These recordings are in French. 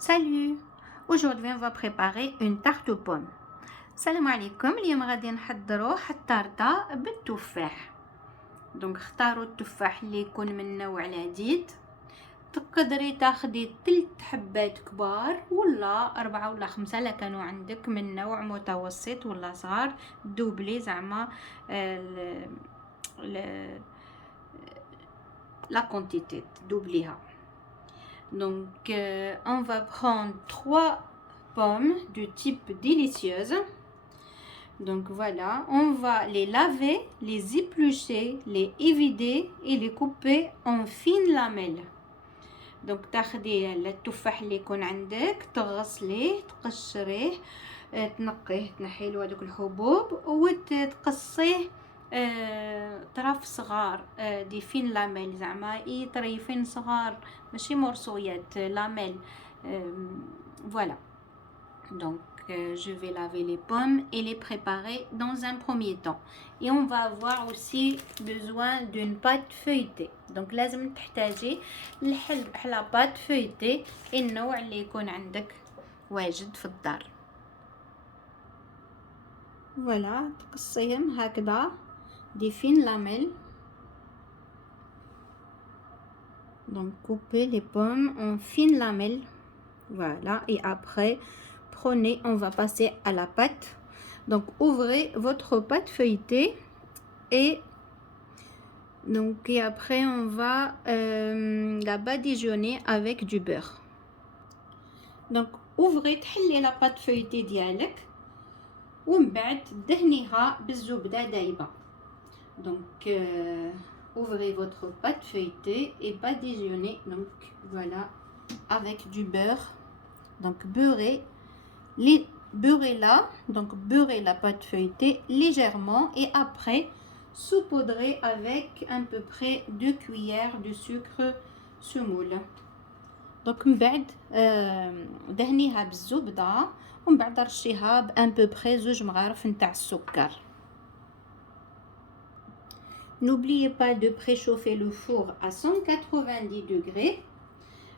Salut! Aujourd'hui, on va préparer une tarte aux pommes. السلام عليكم. اليوم غادي نحضروا الطارطة بالتفاح. دونك اختاروا التفاح اللي يكون من نوع العديد. تقدري تاخدي 3 حبات كبار ولا 4 ولا 5 الا كانوا عندك من نوع متوسط ولا صغار. دوبلي زعما la quantité, doubliها. Donc on va prendre 3 pommes du type délicieuse. Donc voilà, on va les laver, les éplucher, les évider et les couper en fines lamelles. Donc تاخدي التفاح اللي يكون عندك تغسليه تقشريه تنقيه تنحيلو هذوك الحبوب وتقصيه طرف صغار دي فين لاميل زعما طريفين صغار ماشي مرصويات لاميل voilà. Donc je vais laver les pommes et les préparer dans un premier temps. Et on va avoir aussi besoin d'une pâte feuilletée. Donc لازم تحتاجي لحلا pâte feuilletée النوع اللي يكون عندك واجد في الدار. Voilà, تقصيهم هكذا des fines lamelles. Donc coupez les pommes en fines lamelles. Voilà, et après prenez, on va passer à la pâte. Donc ouvrez votre pâte feuilletée et après on va la badigeonner avec du beurre. Donc ouvrez تحلي la pâte feuilletée ديالك ومن بعد دهنيها بالزبدة دايبة. Donc ouvrez votre pâte feuilletée et badigeonnez. Donc voilà, avec du beurre. Donc beurrez-la, donc beurrez la pâte feuilletée légèrement et après saupoudrez avec à peu près 2 cuillères de sucre semoule. Donc من بعد دهنيها بالزبدة ومن بعد رشيها بأن peu près 2 مغارف نتاع السكر. N'oubliez pas de préchauffer le four à 190 degrés.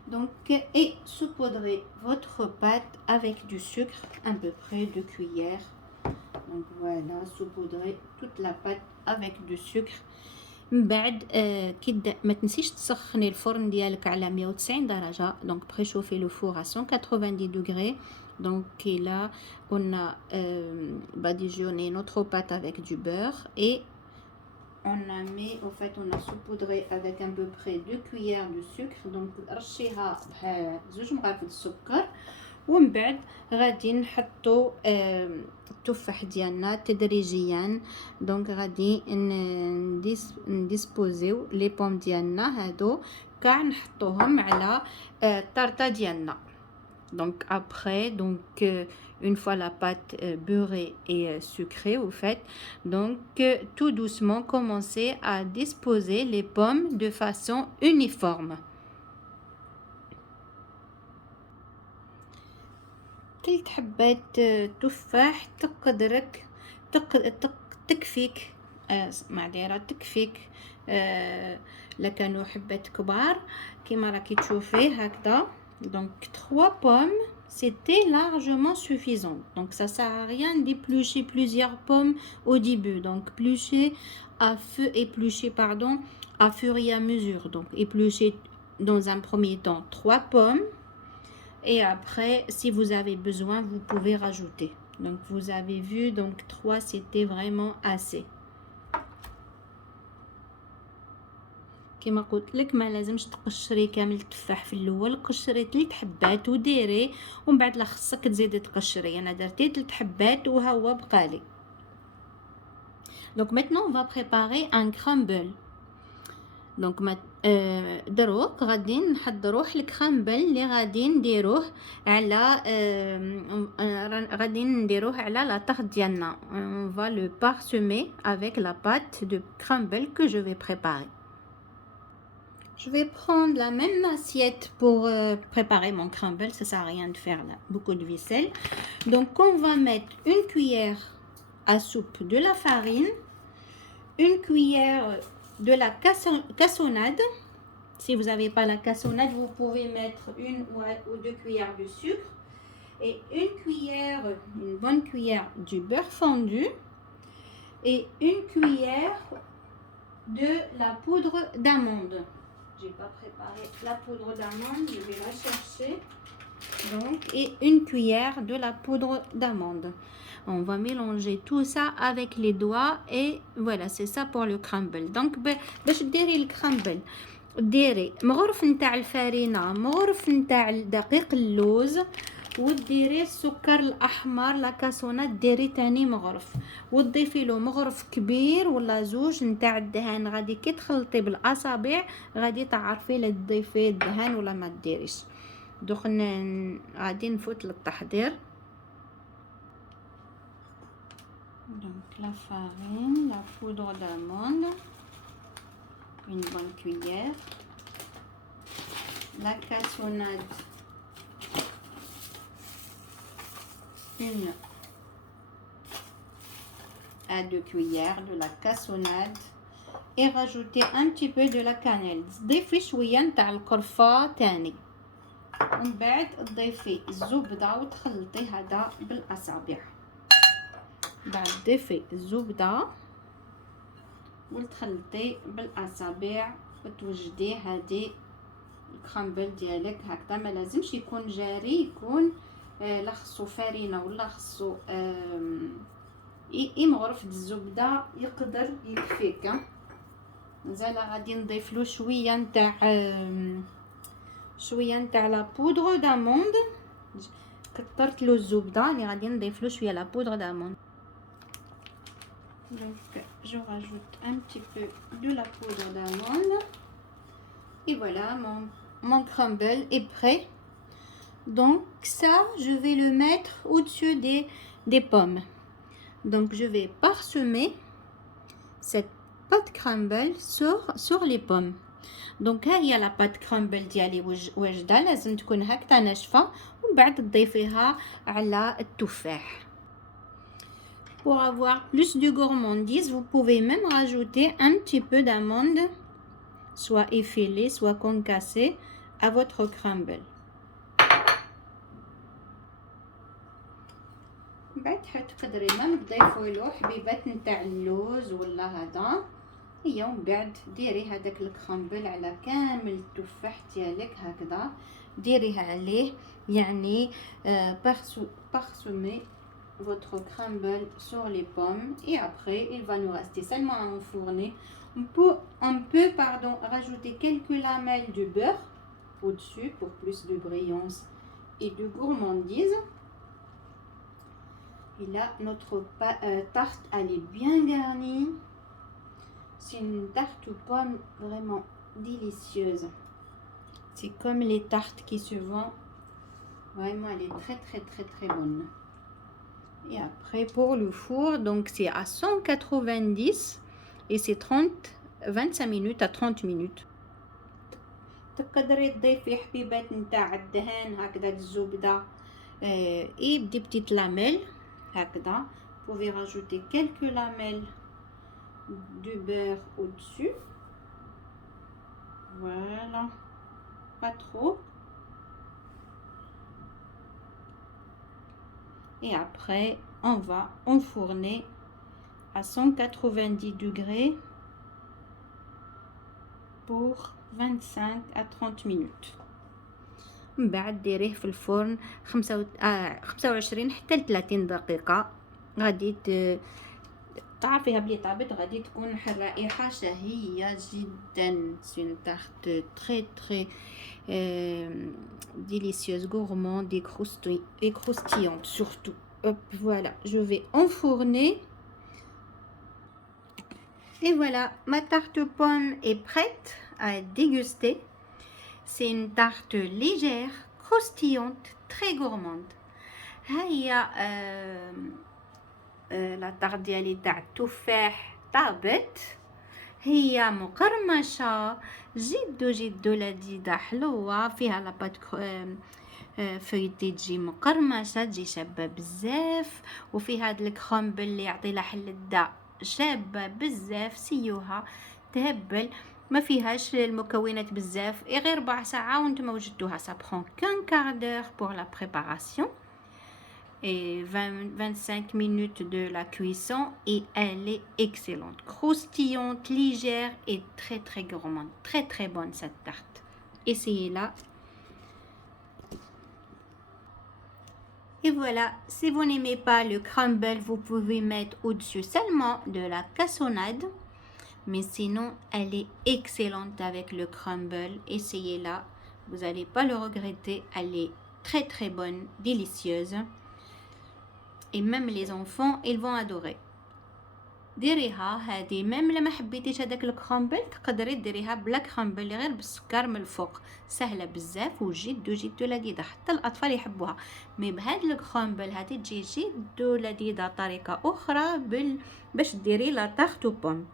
Donc, et saupoudrez votre pâte avec du sucre, à peu près 2 cuillères. Donc voilà, saupoudrez toute la pâte avec du sucre. من بعد ما تنسيش تسخني الفرن ديالك على 190 درجة. Donc préchauffez le four à 190 degrés. Donc là, on a badigeonné notre pâte avec du beurre et on a mis, au fait, on a saupoudré avec à peu près 2 cuillères de sucre. Donc رشيها بزوج مغارف السكر ومن بعد غادي نحطو التفاح ديالنا تدريجيا. دونك غادي نديسبوزيو لي بوم ديالنا هادو كاع نحطوهم على الطارطه ديالنا. Donc après, une fois la pâte beurrée et sucrée au fait, donc tout doucement commencez à disposer les pommes de façon uniforme. كل حبات تفاح تكفيك معذرة تكفيك لكانوا حبات كبار كما راكي تشوفي هكذا. Donc 3 pommes, c'était largement suffisant. Donc ça sert à rien d'éplucher plusieurs pommes au début. Donc éplucher à fur et à mesure. Donc éplucher dans un premier temps 3 pommes et après si vous avez besoin vous pouvez rajouter. Donc vous avez vu, donc 3 c'était vraiment assez. كما قلت لك ما لازمش تقشري كامل التفاح في الاول. قشري 3 حبات وديري ومن بعد لا خصك تزيدي تقشري. انا درتي 3 حبات وهو بقالي. Donc maintenant on va préparer un crumble. Donc دروك غادي نحضروا الكرامبل اللي غادي نديروه على لا طاغ ديالنا. On va le parsemer avec la pâte de crumble que je vais préparer. Je vais prendre la même assiette pour préparer mon crumble. Ça sert à rien de faire là, beaucoup de vaisselle. Donc on va mettre une cuillère à soupe de la farine, une cuillère de la cassonade Si vous n'avez pas la cassonade, vous pouvez mettre une ou deux cuillères de sucre et une bonne cuillère du beurre fondu et une cuillère de la poudre d'amande. J'ai pas préparé la poudre d'amande, je vais la chercher. Donc, et une cuillère de la poudre d'amande. On va mélanger tout ça avec les doigts et voilà, c'est ça pour le crumble. Donc, باش ديري الكرامبل ديري مغرف نتاع الفارينة، مغرف نتاع دقيق اللوز، وديري السكر الاحمر لا كاسونات ديري تاني مغرف، وتضيفي له مغرف كبير ولا زوج نتاع الدهان. غادي كي تخلطي بالاصابع غادي تعرفي لا تضيفي الدهان ولا ما ديريش. دوك غادي نفوت للتحضير. Donc la farine, la poudre d'amande, une bonne cuillère, la cassonade, une à 2 cuillères de la cassonade et rajouter un petit peu de la cannelle. ضيفي شوية نتاع القرفة تاني، ومن بعد تضيفي الزبدة وتخلطي هذا بالأصابع. بعد تضيفي الزبدة وتخلطي بالأصابع وتوجدي هذه الكرامبل ديالك هكذا. ما لازمش يكون جاري، يكون لا خصو فارينة ولا خصو مغرفة الزبدة يقدر يكفيك. مازال غادي نضيف له شوية نتاع لا بودر داموند. كثرت له الزبدة، راني غادي نضيف له شوية لا بودر داموند. Donc je rajoute un petit peu de la poudre d'amande et voilà, mon crumble est prêt. Donc ça, je vais le mettre au-dessus des pommes. Donc je vais parsemer cette pâte crumble sur les pommes. دونك ها هي لا بات كرامبل ديالي واجده، لازم تكون هكذا ناشفه، ومن بعد تضيفيها على التفاح. Pour avoir plus de gourmandise, vous pouvez même rajouter un petit peu d'amande, soit effilée, soit concassée, à votre crumble. بعد تقدري ما تضيفوا له حبيبات نتاع اللوز ولا هذا. هي ومن بعد ديري هذاك الكرامبل على كامل التفاح ديالك هكذا، ديريها عليه يعني parsemez votre crumble sur les pommes et après il va nous rester seulement à enfourner. On peut rajouter quelques lamelles de beurre au-dessus pour plus de brillance et de gourmandise. Et là notre tarte elle est bien garnie. C'est une tarte aux pommes vraiment délicieuse. C'est comme les tartes qui se vendent. Vraiment, elle est très très très très bonne. Et après, pour le four, donc c'est à 190 et c'est 25 minutes à 30 minutes. تقدري تضيفي حبيبات نتاع الدهان هكذا الزبدة et des petites lamelles هكذا. Vous pouvez rajouter quelques lamelles de beurre au-dessus. Voilà, pas trop. Et après, on va enfourner à 190 degrés pour 25 à 30 minutes. من بعد ديريه في الفرن 25 حتى ل 30 دقيقة. غادي تعرفيها بلي طابت، غادي تكون الرائحة شهية جدا. C'est une tarte très très délicieuse, gourmande et croustillante surtout. Hop, voilà, je vais enfourner. Et voilà, ma tarte aux pommes est prête à déguster. C'est une tarte légère, croustillante, très gourmande. هيا لا طارت ديالي تاع التفاح طابت، هي مقرمشه جدو لذيذه حلوه، فيها لاباط فيتي تجي مقرمشه، تجي شابه بزاف، وفي هاد الكرومبل اللي يعطي لها حلة شابه بزاف. سيوها تهبل ما فيهاش المكونات بزاف، غير ربع ساعة وانتم وجدتوها. ça prend qu'un quart d'heure pour la préparation et 25 minutes de la cuisson et elle est excellente, croustillante, légère et très gourmande. Très bonne cette tarte. Essayez-la. Et voilà, si vous n'aimez pas le crumble, vous pouvez mettre au-dessus seulement de la cassonade. Mais sinon, elle est excellente avec le crumble. Essayez-la, vous n'allez pas le regretter. Elle est très bonne, délicieuse. Et même les enfants, ils vont adorer. ديريها هذه ميم لما حبيتيش هذاك الكرامبل تقدري ديريها بلا كرامبل غير بالسكر من الفوق. سهله بزاف وجد لذيذه، حتى الاطفال يحبوها. مي بهاد الكرامبل هذه تجي جد لذيذه. طريقه اخرى باش ديري لا تارت او بوم.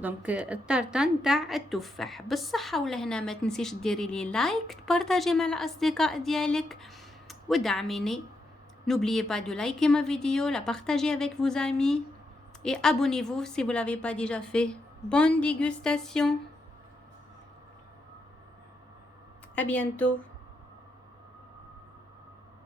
دونك التارتان تاع التفاح بالصحه. ولهنا ما تنسيش ديري لي لايك، تبارطاجي مع الاصدقاء ديالك ودعميني. N'oubliez pas de liker ma vidéo, la partager avec vos amis et abonnez-vous si vous ne l'avez pas déjà fait. Bonne dégustation. À bientôt.